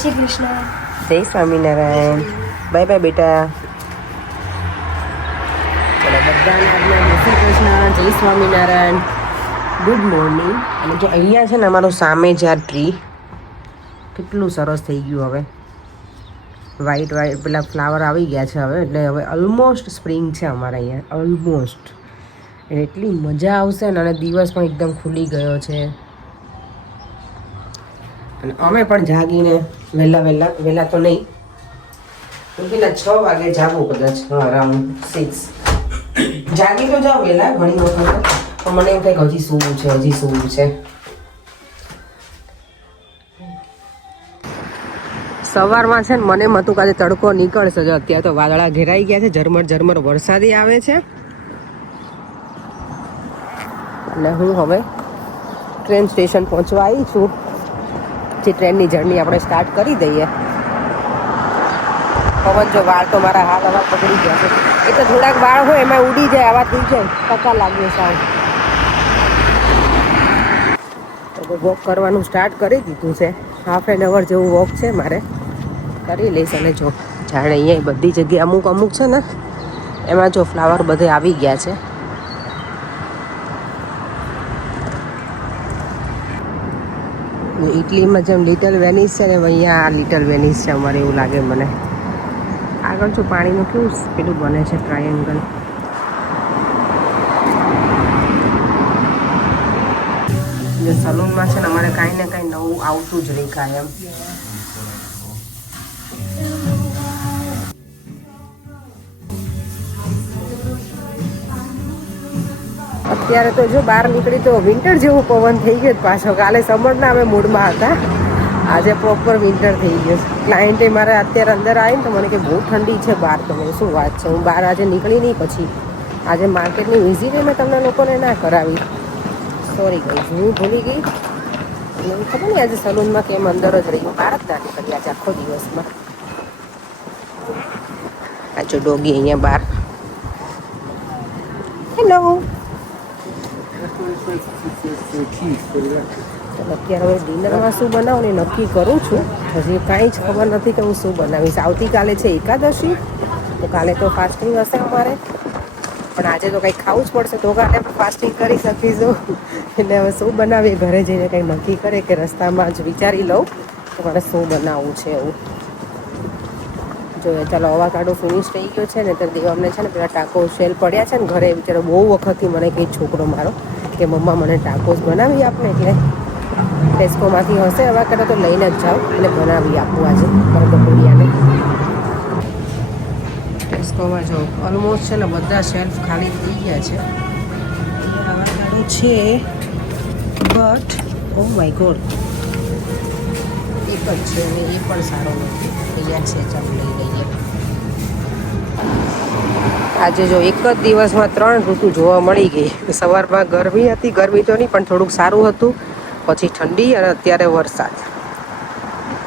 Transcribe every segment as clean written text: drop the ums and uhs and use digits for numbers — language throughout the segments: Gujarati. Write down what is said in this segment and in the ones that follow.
શ્રી કૃષ્ણ. જય સ્વામિનારાયણ. બાય બાય બેટા. ચલો બધાને આજના જય શ્રી કૃષ્ણ, જય સ્વામિનારાયણ, ગુડ મોર્નિંગ. અને જો અહીંયા છે ને અમારું સામે જ આ ટ્રી કેટલું સરસ થઈ ગયું. હવે વ્હાઈટ પેલા ફ્લાવર આવી ગયા છે હવે, એટલે હવે ઓલમોસ્ટ સ્પ્રિંગ છે અમારે અહીંયા, ઓલમોસ્ટ. એટલી મજા આવશે ને, અને દિવસ પણ એકદમ ખુલી ગયો છે. અને અમે પણ જાગીને વહેલા તો નહીં, પેલા 6 વાગે જાગવું કદાચ, અરાઉન્ડ 6 જાગી તો જાઓ વહેલા ઘણી વખત, પણ મને એમ થાય કે હજી સૂવું છે. સવારમાં છે ને મને એમ હતું કે આજે તડકો નીકળશે, જો અત્યારે તો વાદળા ઘેરાઈ ગયા છે, ઝરમર વરસાદી આવે છે. એટલે હું હવે ટ્રેન સ્ટેશન પહોંચવા આવી છું, જે ટ્રેનની જર્ની આપણે સ્ટાર્ટ કરી દઈએ. પવન જો વાળ તો મારા હાલ અવાજ પકડી ગયા છે, એ તો થોડાક વાળ હોય એમાં ઉડી જાય, આવા થઈ જાય, ટકા લાગ્યો સાવ. તો વોક કરવાનું સ્ટાર્ટ કરી દીધું છે, હાફ એન અવર જેવું વોક છે મારે, કરી લઈશ. અને જો જાણે અહીંયા બધી જગ્યાએ અમુક છે ને એમાં જો ફ્લાવર બધે આવી ગયા છે. ઇટલીમાં જેમ લિટલ વેનિસ છે ને, અહીંયા આ લિટલ વેનિસ છે અમારે, એવું લાગે મને. આગળ જો પાણીનું કેવું પેલું બને છે, ટ્રાયેંગલ. જે સલૂનમાં છે ને અમારે કાંઈ ને કાંઈ નવું આવતું જ રહી કાયમ. અત્યારે તો જો બહાર નીકળી તો વિન્ટર જેવું પવન થઈ ગયો પાછો. કાલે સમરના અમે મૂડમાં હતા, આજે પ્રોપર વિન્ટર થઈ ગયો. ક્લાયન્ટે મારે અત્યારે અંદર આવીને તો મને કે બહુ ઠંડી છે બહાર. તો મને શું વાત છે, હું બહાર આજે નીકળી નહીં. પછી આજે માર્કેટની વિઝિટ મેં તમને લોકોને ના કરાવી, સોરી ગઈ, હું ભૂલી ગઈ. મને ખબર નહીં આજે સલૂનમાં કેમ અંદર જ રહી, બહાર જ ના નીકળી આજે આખો દિવસમાં. આ જો ડોગી અહીંયા બહાર. હેલો. અત્યારે હવે ડિનરમાં શું બનાવું ને નક્કી કરું છું. હજી કાંઈ જ ખબર નથી કે હું શું બનાવીશ. આવતીકાલે છે એકાદશી, તો કાલે તો ફાસ્ટિંગ હશે અમારે, પણ આજે તો કંઈક ખાવું જ પડશે, તો કાલે ફાસ્ટિંગ કરી શકીશું. એટલે હવે શું બનાવીએ, ઘરે જઈને કંઈ નક્કી કરે કે રસ્તામાં જ વિચારી લઉં કે મારે શું બનાવવું છે એવું. જોઈએ ચાલો, અવાકાડો ફિનિશ થઈ ગયો છે ને, તો દેવામને છે ને પેલા ટાકો શેલ પડ્યા છે ને ઘરે. બિચારો બહુ વખતથી મને કંઈ છોકરો મારો કે મમ્મા મને ટાકોસ બનાવી આપને, એટલે ટેસ્કોમાંથી હશે અવાકાડો તો લઈને જ જાઓ, એટલે બનાવી આપું આજે મારા બપોરિયાને. ટેસ્કોમાં જો ઓલમોસ્ટ છે ને બધા શેલ્ફ ખાલી થઈ ગયા છે. અવાકાડો છે, બટ ઓ માય ગોડ એક જ છે, અને એ પણ સારો નથી. તૈયાર છે, ચાલો લઈ લઈએ. આજે જો એક જ દિવસમાં 3 ઋતુ જોવા મળી ગઈ. સવારમાં ગરમી હતી, ગરમી તો નહીં પણ થોડુંક સારું હતું, પછી ઠંડી, અને અત્યારે વરસાદ.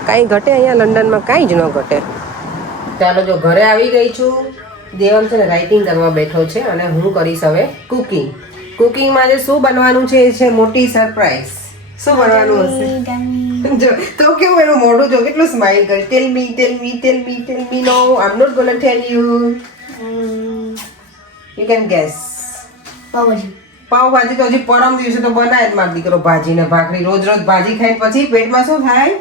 કાંઈ ઘટે અહીંયા લંડનમાં, કાંઈ જ ન ઘટે. ચાલો જો ઘરે આવી ગઈ છું. દેવમ છે ને રાઇટિંગ કરવા બેઠો છે, અને હું કરીશ હવે કુકિંગમાં જે શું બનવાનું છે એ છે મોટી સરપ્રાઈઝ. શું બનવાનું હશે જો તો કેવું એનું મોઢું જો કેટલું સ્માઈલ કરે. Tell me no, I am not gonna tell you. You can guess. Pav bhaji તો હજી પરમ દિવસે તો બનાય જ મારો દીકરો, ભાજી ને ભાખરી. રોજ ભાજી ખાઈને પછી પેટમાં શું થાય,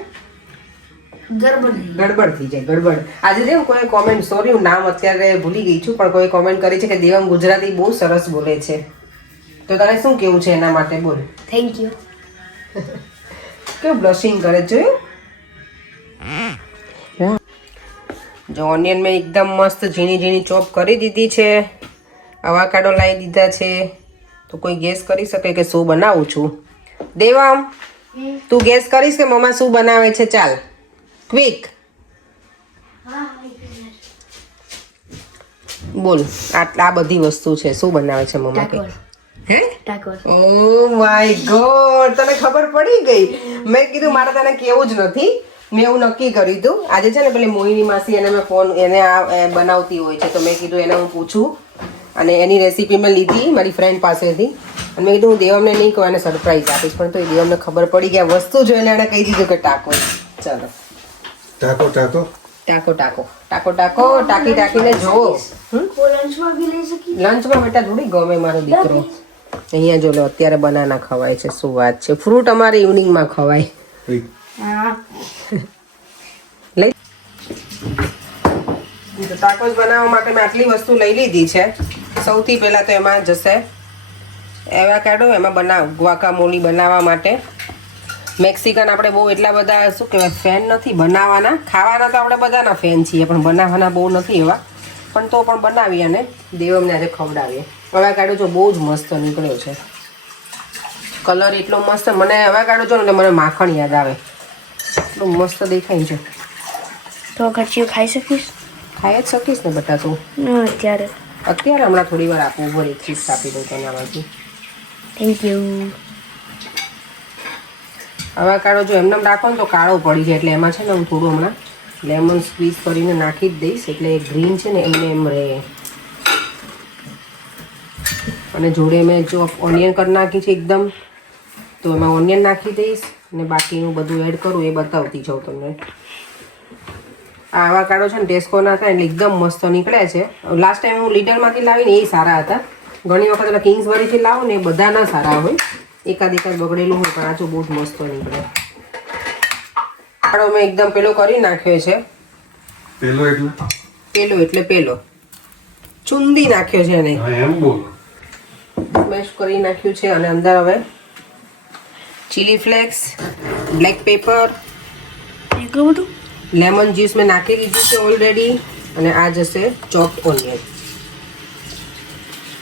ગડબડ થઈ જાય, ગડબડ. આજે જેમ કોઈ કોમેન્ટ, સોરી હું નામ અત્યારે ભૂલી ગઈ છું, પણ કોઈ કોમેન્ટ કરી છે કે દેવમ ગુજરાતી બહુ સરસ બોલે છે. તો તને શું કેવું છે એના માટે, બોલ. Thank you. કેવું બ્લશિંગ કરે, જોયું? જો ઓનિયન મેં એકદમ મસ્ત ઝીણી ચોપ કરી દીધી છે. અવાકાડો લાવી દીધા છે. તો કોઈ ગેસ કરી શકે કે શું બનાવું છું? દેવમ, તું ગેસ કરીશ કે મમ્મા શું બનાવે છે? ચાલ ક્વિક બોલ. આ બધી વસ્તુ છે, શું બનાવે છે મમ્મા? કે હે ઓ માય ગોડ, તને ખબર પડી ગઈ. મેં કીધું મારે તને કેવું જ નથી, મેં એવું નક્કી કર્યું હતું. આજે છે ને પેલી મોહિની માસી એને મેં ફોન, એને આ બનાવતી હોય છે, તો મેં કીધું એને હું પૂછું, અને એની રેસીપી મેં લીધી મારી ફ્રેન્ડ પાસેથી. અને મેં કીધું હું દેવમને નહીં કહું, એને સરપ્રાઈઝ આપીશ. પણ તો એ દેવમને ખબર પડી ગયા વસ્તુ જોઈને એણે કહી દીધું કે ટાકો. ચાલો ટાકો ટાકો ટાકો ટાકો ટાકો ટાકો ટાકી ટાકીને જોવો લંચમાં બેટા થોડી ગમે મારો દીકરો. અહીંયા જો લો અત્યારે બનાના ખવાય છે. શું વાત છે, ફ્રૂટ અમારે ઇવનિંગમાં ખવાય. લઈ ટાકોસ બનાવવા માટે મેં આટલી વસ્તુ લઈ લીધી છે. સૌથી પહેલાં તો એમાં જશે એવાકાડો. એમાં ગ્વાકામોલી બનાવવા માટે મેક્સિકન આપણે બહુ એટલા બધા શું કહેવાય ફેન નથી બનાવવાના. ખાવાના તો આપણે બધાના ફેન છીએ, પણ બનાવવાના બહુ નથી એવા. પણ તો પણ બનાવીએ અને દેવમને આજે ખવડાવીએ. એવાકાડો જો બહુ જ મસ્ત નીકળ્યો છે. કલર એટલો મસ્ત. મને એવાકાડો જો ને એટલે મને માખણ યાદ આવે. એટલું મસ્ત દેખાય છે. તો કચ્યું ખાઈ શકીશ? ખાઈ જ શકીશ ને બેટા તું. અત્યારે હમણાં થોડી વાર આપવું ઉપર એક પીસ આપી દઉં તને આમાંથી. Thank you. એવાકાડો જો એમને રાખો ને તો કાળો પડી જાય, એટલે એમાં છે ને હું થોડું હમણાં લેમન સ્ક્વીઝ કરીને નાખી જ દઈશ, એટલે ગ્રીન છે ને એમને એમ રહે. અને જોડે મેં જો ઓનિયન કરી નાખી છે એકદમ, તો એમાં ઓનિયન નાખી દઈશ અને બાકીનું બધું એડ કરું એ બતાવતી જાઉં તમને. આ એવાકાડો છે ને ટેસ્કોના હતા એટલે એકદમ મસ્ત નીકળે છે. લાસ્ટ ટાઈમ હું લીડરમાંથી લાવીને એ સારા હતા. ઘણી વખત એટલે કિંગ્સબરીથી લાવો ને એ બધા ના સારા હોય, એકાદ બગડેલું હોય, પણ આ જો બહુ જ મસ્ત નીકળે. મેં એકદમ પેલો કરી નાખ્યો છે. પેલો એટલે પેલો ચુંદી નાખ્યો છે એને, સ્મેશ કરી નાખ્યું છે. અને અંદર હવે ચીલી ફ્લેક્સ, બ્લેક પેપર, એટલું બધું લેમન જ્યુસ મેં નાખી દીધું છે ઓલરેડી. અને આ જશે ચોપ્ડ ઓનિયન,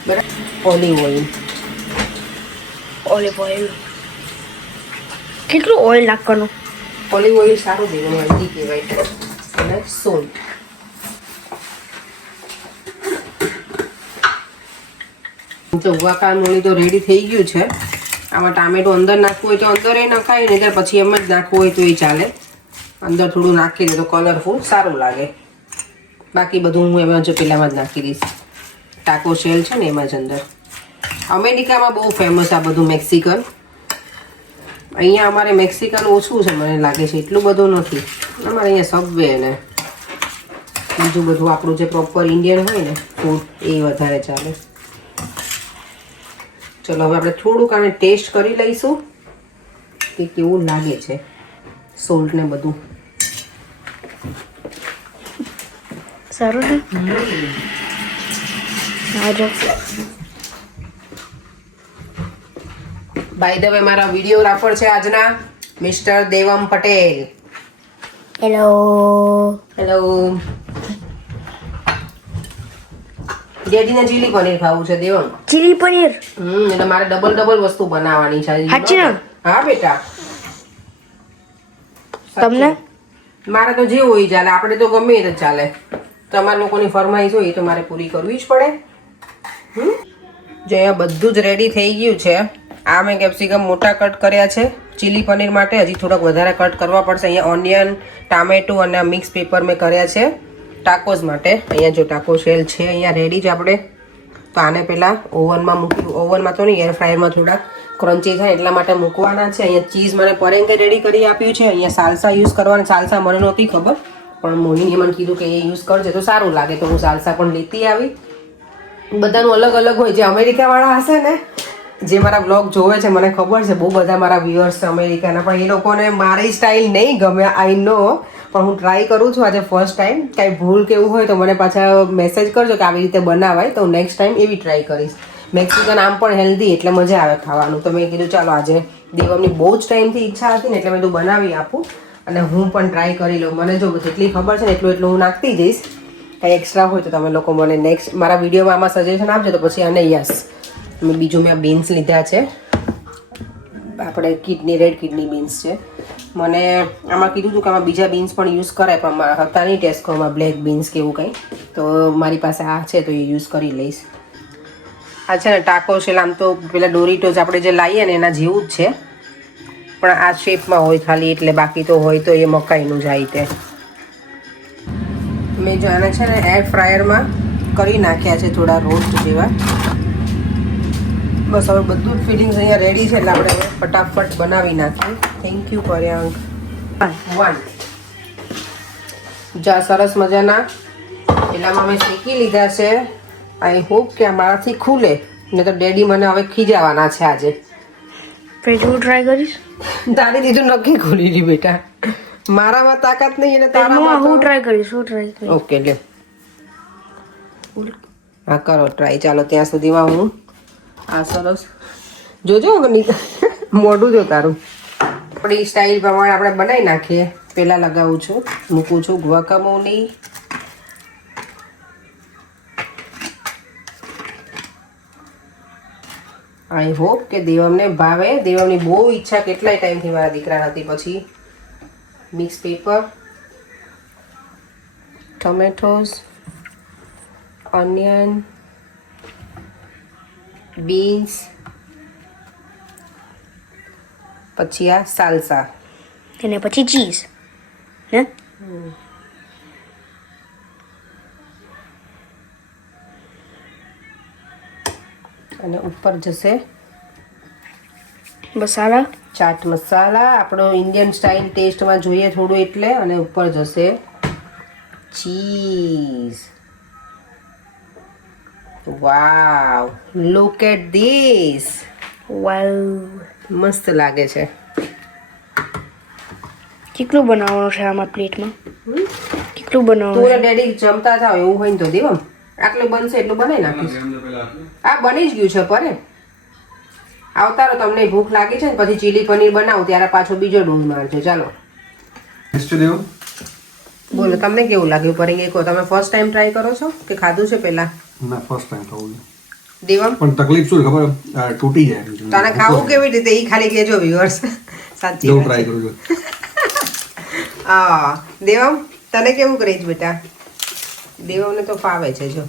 બરાબર. ઓલિવ ઓઇલ કેટલું ઓઇલ નાખવાનું? ઓલિવ ઓઇલ સારું દેવાનું, હેલ્ધી કહેવાય. અને સોલ્ટ. તો ગુઆકામોલી તો રેડી થઈ ગયું છે. આમાં ટામેટું અંદર નાખવું હોય તો અંદર એ નખાય, ને ત્યાર પછી એમ જ નાખવું હોય તો એ ચાલે. અંદર થોડું નાખી દે તો કલરફુલ સારું લાગે. બાકી બધું હું એમાં જો પેલામાં જ નાખી દઈશ. ટાકો શેલ છે ને એમાં જ અંદર. અમેરિકામાં બહુ ફેમસ આ બધું મેક્સિકન. અહીંયા અમારે મેક્સિકન ઓછું છે મને લાગે છે, એટલું બધું નથી. અમારે અહીંયા સબવે ને બીજું બધું આપણું જે પ્રોપર ઇન્ડિયન હોય ને ફૂડ એ વધારે ચાલે. ચલો હવે આપણે થોડુંક આને ટેસ્ટ કરી લઈશું કે કેવું લાગે છે. સોલ્ટ ને બધું સારું ને? બાય ધ વે મારા વિડીયોગ્રાફર છે આજના mister Devam Patel. Hello hello. ડેડીને ચીલી પનીર ખાવું છે દેવમ. ચીલી પનીર? એટલે મારે ડબલ વસ્તુ બનાવવાની છે. સાચી ને? હા બેટા. તમને? મારે તો જે હોય ચાલે, આપણે તો ગમે એ ચાલે. તમારા લોકોની ફરમાઈશ હોય એ તો મારે પૂરી કરવી જ પડે. જો અહીંયા બધું જ રેડી થઈ ગયું છે. આ મેં કેપ્સિકમ મોટા કટ કર્યા છે ચીલી પનીર માટે. હજી થોડાક વધારે કટ કરવા પડશે. અહીંયા ઓનિયન, ટામેટું અને મિક્સ પેપર મેં કર્યા છે ટાકોસ માટે. અહીંયા જો ટાકો શેલ છે અહીંયા રેડી જ આપણે. તો આને પહેલાં ઓવનમાં મૂક્યું. ઓવનમાં તો નહીં, એર ફ્રાયરમાં થોડાક ક્રન્ચી થાય એટલા માટે મૂકવાના છે. અહીંયા ચીઝ મને પરેંગે રેડી કરી આપ્યું છે. અહીંયા સાલસા યુઝ કરવાની. સાલસા મને નહોતી ખબર, પણ મોનીએ મને કીધું કે એ યુઝ કરજે તો સારું લાગે, તો હું સાલસા પણ લેતી આવી. બધાનું અલગ અલગ હોય. જે અમેરિકાવાળા હશે ને, જે મારા બ્લોગ જોવે છે, મને ખબર છે બહુ બધા મારા વ્યુઅર્સ છે અમેરિકાના, પણ એ લોકોને મારી સ્ટાઇલ નહીં ગમે, આઈ નો. પણ હું ટ્રાય કરું છું આજે ફર્સ્ટ ટાઈમ. કાંઈ ભૂલ કે એવું હોય તો મને પાછા મેસેજ કરજો કે આવી રીતે બનાવાય, તો નેક્સ્ટ ટાઈમ એવી ટ્રાય કરીશ. મેક્સિકન આમ પણ હેલ્ધી એટલે મજા આવે ખાવાનું. તો મેં કીધું ચાલો આજે દેવમની બહુ જ ટાઈમથી ઈચ્છા હતી ને એટલે મેં કીધું બનાવી આપું અને હું પણ ટ્રાય કરી લઉં. મને જો જેટલી ખબર છે ને એટલું હું નાખતી જઈશ. કંઈ એક્સ્ટ્રા હોય તો તમે લોકો મને નેક્સ્ટ મારા વિડીયોમાં આમાં સજેશન આપજો, તો પછી આને યસ. બીજું મેં બીન્સ લીધા છે, આપણે રેડ કિડની બીન્સ છે. મને આમાં કીધું હતું કે આમાં બીજા બીન્સ પણ યુઝ કરાય, પણ હતા નહીં ટેસ્કોમાં બ્લેક બીન્સ કે એવું કંઈ, તો મારી પાસે આ છે તો એ યુઝ કરી લઈશ. આ છે ને ટાકો શેલ. આમ તો પેલા ડોરીટોઝ આપણે જે લાવીએ ને એના જેવું જ છે, પણ આ શેપમાં હોય ખાલી, એટલે બાકી તો હોય તો એ મકાઈનું જાય તે. મેં જો આને છે ને એર ફ્રાયરમાં કરી નાખ્યા છે થોડા રોસ્ટ જેવા. બસ હવે બધું જ ફિલિંગ્સ અહીંયા રેડી છે, એટલે આપણે ફટાફટ બનાવી નાખીએ. Thank you પર્યાંક. 1 જા સરસ મજાના પેલામાં મેં શેકી લીધા છે. આઈ હોપ કે આ મારાથી ખુલે, ને તો ડેડી મને હવે ખીજાવાના છે આજે. પછી તું ટ્રાય કરીશ? તારી દીધું નક્કી ખુલી ગઈ બેટા. મારામાં તાકાત નહીં અને તારામાં હું ટ્રાય કરીશ. ઓકે લે હા કરો ટ્રાય. ચાલો ત્યાં સુધીમાં હું આ સરસ જોજો મોઢું જો તારું. આપણી સ્ટાઇલ પ્રમાણે આપણે બનાવી નાખીએ. પહેલાં લગાવું છું, મૂકું છું ગુઆકામોલી. આઈ હોપ કે દેવમને ભાવે. દેવમની બહુ ઈચ્છા કેટલાય ટાઈમથી મારા દીકરા હતી. પછી mix pepper, tomatoes, onion, beans, પછી આ સાલસા અને પછી ચીઝ. હે અને ઉપર જશે મસાલા, ચાટ મસાલા. આપણો ઇન્ડિયન સ્ટાઇલ ટેસ્ટમાં જોઈએ થોડું એટલે. અને ઉપર જશે cheese. Wow, look at this. Wow, મસ્ત લાગે છે. કેટલું બનાવવાનું છે આમાં પ્લેટમાં? કેટલું તું બનાવવાનું? ને ડેડી જમતા થાવ એવું હોય ને તો દેવમ આટલું બનશે એટલું બનાવી નાખીશ. આ બની જ ગયું છે પરે. આવતારો તમને ભૂખ લાગી છે ને પછી ચીલી પનીર બનાવું ત્યારે પાછો બીજો ડોઝ મારજો. ચાલો બોલો તમને કેવું લાગ્યું પરી? કહો તમે ફર્સ્ટ ટાઈમ ટ્રાય કરો છો કે ખાધું છે પહેલા? ના ફર્સ્ટ ટાઈમ ખાવું છે. દેવમ પણ તકલીફ શું છે ખબર? તૂટી જાય. તને ખાવું કેવી રીતે એ ખાલી કહેજો વ્યુઅર્સ. સાચી જો વાત ટ્રાય છે. કરું છું. હા દેવમ તને કેવું કરીશ બેટા? દેવમને તો ફાવે છે જો.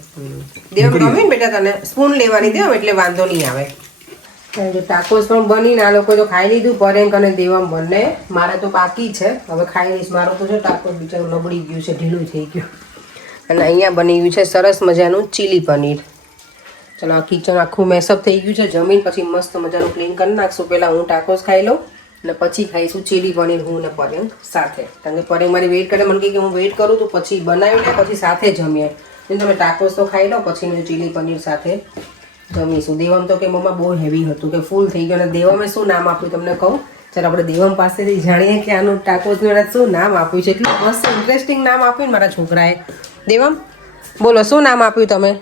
દેવમ ગમે ને બેટા તને? સ્પૂન લેવાની દેવમ એટલે વાંધો નહીં આવે. ટાકોસ પણ બનીને આ લોકો તો ખાઈ લીધું પરેંક અને દેવમ બંને. મારે તો બાકી છે, હવે ખાઈ લઈશ. મારું તો છે ટાકોસ બિચારું નબળી ગયું છે, ઢીલું થઈ ગયું. અને અહીંયા બની ગયું છે સરસ મજાનું ચીલી પનીર. ચલો આ કિચન આખું મેસઅપ થઈ ગયું છે. જમીન પછી મસ્ત મજાનું ક્લીન કરી નાખશું. પહેલાં હું ટાકોસ ખાઈ લઉં અને પછી ખાઈશું ચીલી પનીર હું ને પરેંગ સાથે. કારણ કે પરેંગ મારી વેઇટ કરે, મને કહે કે હું વેઇટ કરું તો પછી બનાવી લે પછી સાથે જમીએ. તમે ટાકોસ તો ખાઈ લો પછી ચીલી પનીર સાથે જમીશું. દેવમ તો કે મમ્મા બહુ હેવી હતું કે ફૂલ થઈ ગયો. અને દેવમે શું નામ આપ્યું તમને કહું? ચાલો આપણે દેવમ પાસેથી જાણીએ કે આનું ટાકોસનું શું નામ આપ્યું છે. એટલું મસ્ત ઇન્ટરેસ્ટિંગ નામ આપ્યું ને મારા છોકરાએ. દેવમ બોલો શું નામ આપ્યું તમે?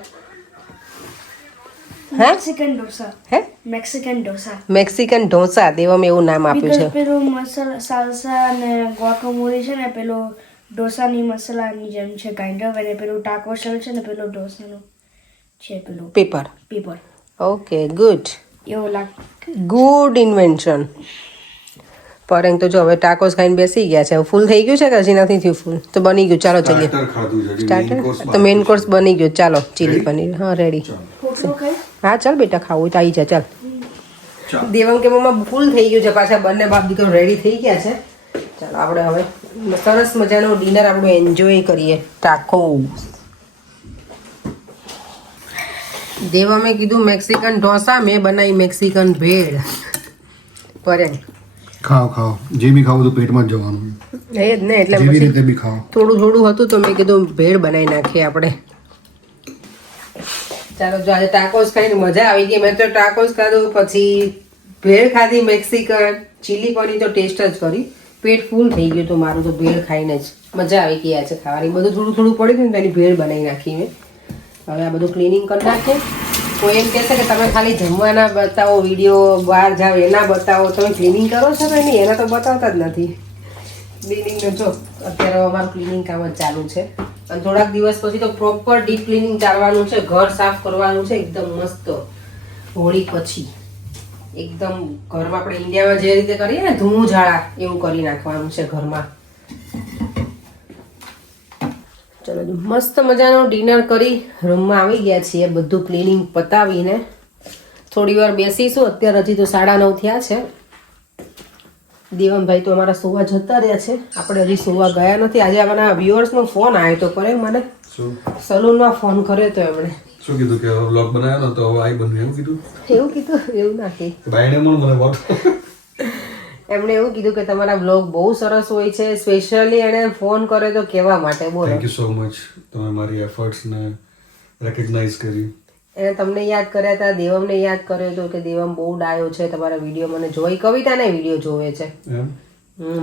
મેક્સિકન ઢોસા. હે મેક્સિકન ઢોસા. મેક્સિકન ઢોસા. દેવમ એવું નામ આપ્યું છે. પેલું મસાલા સાલસા અને ગુઆકામોલી છે ને પેલો ઢોસાની મસાલાની જેમ છે કાઇન્ડ ઓફ. અને પેલું ટાકો શેલ છે ને પેલો ઢોસાનું છે પેલું પેપર. પેપર. Okay good. એવું લાગ. Good invention. પરેંગ તો જો હવે ટાકોસ ખાઈને બેસી ગયા છે. ફૂલ થઈ ગયું છે કે હજી નથી થયું ફૂલ? તો બની ગયું. ચાલો ચલીએ. સ્ટાર્ટર ખાધું છે. સ્ટાર્ટર તો મેઇન કોર્સ બની ગયો. ચાલો ચીલી પનીર હા રેડી. ખોટલું ખાઈ. હા ચાલ બેટા ખાવું હોય તો આવી જા. ચાલ ચાલ. દેવમ કે મમ્મા ફૂલ થઈ ગયું છે. પાછા બંને બાપ દીકરો રેડી થઈ ગયા છે. ચાલો આપણે હવે સરસ મજાનું ડિનર આપણું એન્જોય કરીએ. ટાકોસ. દેવમે કીધું મેક્સિકન ઢોસા, મેં બનાવી મેક્સિકન ભેળ. પરેંગ ખાઓ ખાઓ, જે બી ખાવું તો પેટમાં જ જવાનું. એ જ ને એટલે જેવી પછી રીતે બી ખાઓ. થોડું થોડું હતું તો મેં કીધું ભેળ બનાવી નાખીએ આપણે. ચાલો જો આજે ટાકોસ ખાઈને મજા આવી ગઈ. મેં તો ટાકોસ ખાધું પછી ભેળ ખાધી મેક્સિકન. ચીલી પનીર તો ટેસ્ટ જ કરી. પેટ ફૂલ થઈ ગયું હતું મારું તો ભેળ ખાઈને જ. મજા આવી ગઈ આજે ખાવાની. બધું થોડું થોડું પડ્યું ને તેની ભેળ બનાવી નાખી મેં. હવે આ બધું ક્લિનિંગ કરી નાખીએ. કોઈ એમ કહેશે કે તમે ખાલી જમવાના બતાવો વિડીયો, બહાર જાઓ એના બતાવો, તમે ક્લિનિંગ કરો છો કે નહીં? એના તો બતાવતા જ નથી. ક્લિનિંગનો જો અત્યારે અમારું ક્લિનિંગ કામ જ ચાલુ છે. અને થોડાક દિવસ પછી તો પ્રોપર ડીપ ક્લિનિંગ ચાલવાનું છે. ઘર સાફ કરવાનું છે એકદમ મસ્ત. હોળી પછી એકદમ ઘરમાં આપણે ઇન્ડિયામાં જે રીતે કરીએ ને ધૂમું ઝાડા એવું કરી નાખવાનું છે ઘરમાં. ચલો મસ્ત મજાનું ડિનર કરી રૂમમાં આવી ગયા છીએ. બધું ક્લિનિંગ પતાવીને થોડી વાર બેસીશું. અત્યારે હજી તો 9:30 થયા છે. દેવનભાઈ તો અમારા સુવા જતા રહ્યા છે. આપણે હજી સુવા ગયા નથી. આજે અમારા વ્યુઅર્સનો ફોન આવ્યો તો કરે મને સલૂનમાં ફોન કર્યો તો એમણે શું કીધું કે વ્લોગ બનાવ્યો ને તો હવે આઈ બન્યું એવું કીધું? એવું કીધું? એવું ના કે ભાઈને મને વ્લોગ એમણે એવું કીધું કે તમારા બ્લોગ બહુ સરસ હોય છે, સ્પેશિયલી એણે ફોન કર્યો તો કહેવા માટે. બોલો, થેન્ક યુ સો મચ. તમે મારી એફર્ટ્સને રેકગ્નાઇઝ કરી. એને તમને યાદ કર્યા હતા, દેવમને યાદ કર્યો હતો કે દેવમ બહુ ડાયો છે, તમારા વિડીયો મને જોઈ, કવિતાને વિડીયો જોવે છે.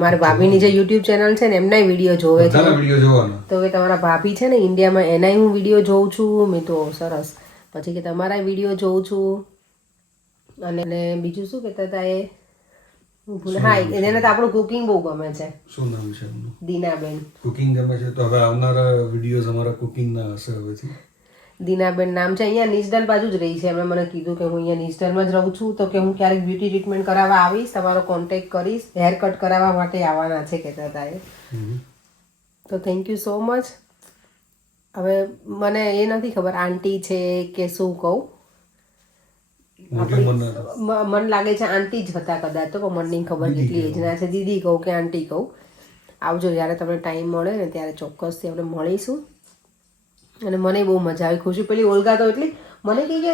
મારી ભાભીની જે યુટ્યુબ ચેનલ છે ને એમના વિડીયો જોવે છે. વિડીયો જોવાના તો હવે તમારા ભાભી છે ને ઇન્ડિયામાં, એનાય હું વિડીયો જોઉં છું. મેં તો સરસ. પછી કે તમારા વિડીયો જોઉં છું. અને બીજું શું કહેતા હતા એ? હા, એને તો આપણું કુકિંગ બહુ ગમે છે. શું નામ છે એમનું? દીનાબેન. કુકિંગ ગમે છે તો હવે આવનારા વિડીયોઝ અમારા કુકિંગના હશે હવેથી. દીનાબેન નામ છે. અહીંયા નિજદલ બાજુ જ રહી છે. એમણે મને કીધું કે હું અહીંયા નિજદલમાં જ રહું છું, તો કે હું ક્યારેક બ્યુટી ટ્રીટમેન્ટ કરાવવા આવીશ, તમારો કોન્ટેક્ટ કરીશ, હેર કટ કરાવવા માટે આવવાના છે કહેતા હતા એ. તો થેન્ક યુ સો મચ. હવે મને એ નથી ખબર આંટી છે કે શું કહું. મન લાગે છે આંટી જ હતા કદાચ, તો મને નહીં ખબર કેટલી એજના છે. દીદી કહું કે આંટી કહું. આવજો જ્યારે તમને ટાઈમ મળે ને ત્યારે ચોક્કસથી આપણે મળીશું. અને મને બહુ મજા આવી, ખુશી. પેલી ઓલ્ગા તો એટલી મને કહે કે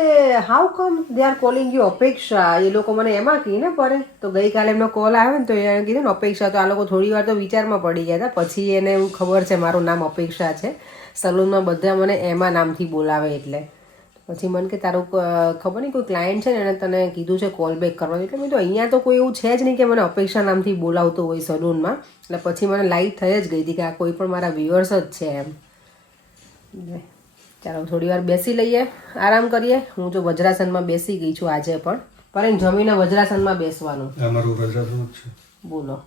how come they are calling you Apeksha, એ લોકો મને એમાં કહી ને પડે. તો ગઈકાલે એમનો કોલ આવ્યો ને તો એને કીધું ને અપેક્ષા, તો આ લોકો થોડી વાર તો વિચારમાં પડી ગયા હતા. પછી એને એવું ખબર છે મારું નામ અપેક્ષા છે. સલૂનમાં બધા મને એમાં નામથી બોલાવે એટલે. પછી મને કે તારું ખબર નહીં કોઈ ક્લાયન્ટ છે ને એને તને કીધું છે કોલ બેક કરવાનું. એટલે મેં તો અહીંયા તો કોઈ એવું છે જ નહીં કે મને અપેક્ષા નામથી બોલાવતો હોય સલૂનમાં. એટલે પછી મને લાઈટ થઈ જ ગઈ હતી કે આ કોઈ પણ મારા વ્યુઅર્સ જ છે એમ. ચાલો થોડી વાર બેસી લઈએ, આરામ કરીએ. હું જો વજ્રાસનમાં બેસી ગઈ છું આજે પણ જમીને વજ્રાસનમાં બેસવાનું. અમારું વજ્રાસન છે. બોલો,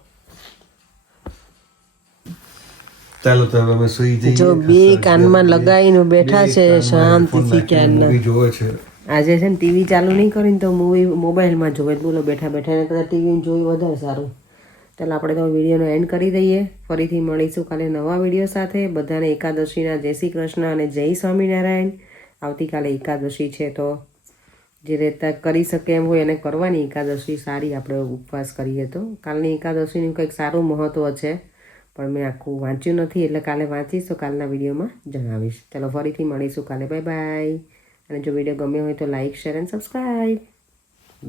ચાલો તો હવે અમે સુઈ જઈએ. જો બે કાનમાં લગાવીને બેઠા છે શાંતિથી ક્યારના. જોવે છે આજે છે ને ટીવી ચાલુ નહીં કરીને તો મૂવી મોબાઈલમાં જોવે. બોલો, બેઠા બેઠા એને કદાચ ટીવી જોઈ વધારે સારું. ચાલો આપણે તો વિડીયોનો એન્ડ કરી દઈએ. ફરીથી મળીશું કાલે નવા વિડીયો સાથે. બધાને એકાદશીના જય શ્રી કૃષ્ણ અને જય સ્વામિનારાયણ. આવતીકાલે એકાદશી છે તો જે રીતે કરી શકે એમ હોય એને કરવાની એકાદશી સારી. આપણે ઉપવાસ કરીએ તો કાલની એકાદશીનું કંઈક સારું મહત્ત્વ છે, પણ મેં આખું વાંચ્યું નથી, એટલે કાલે વાંચીશ તો કાલના વિડીયોમાં જણાવીશ. ચાલો ફરીથી મળીશું કાલે. Bye bye. અને જો વિડીયો ગમ્યો હોય તો like, share and subscribe.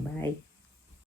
By.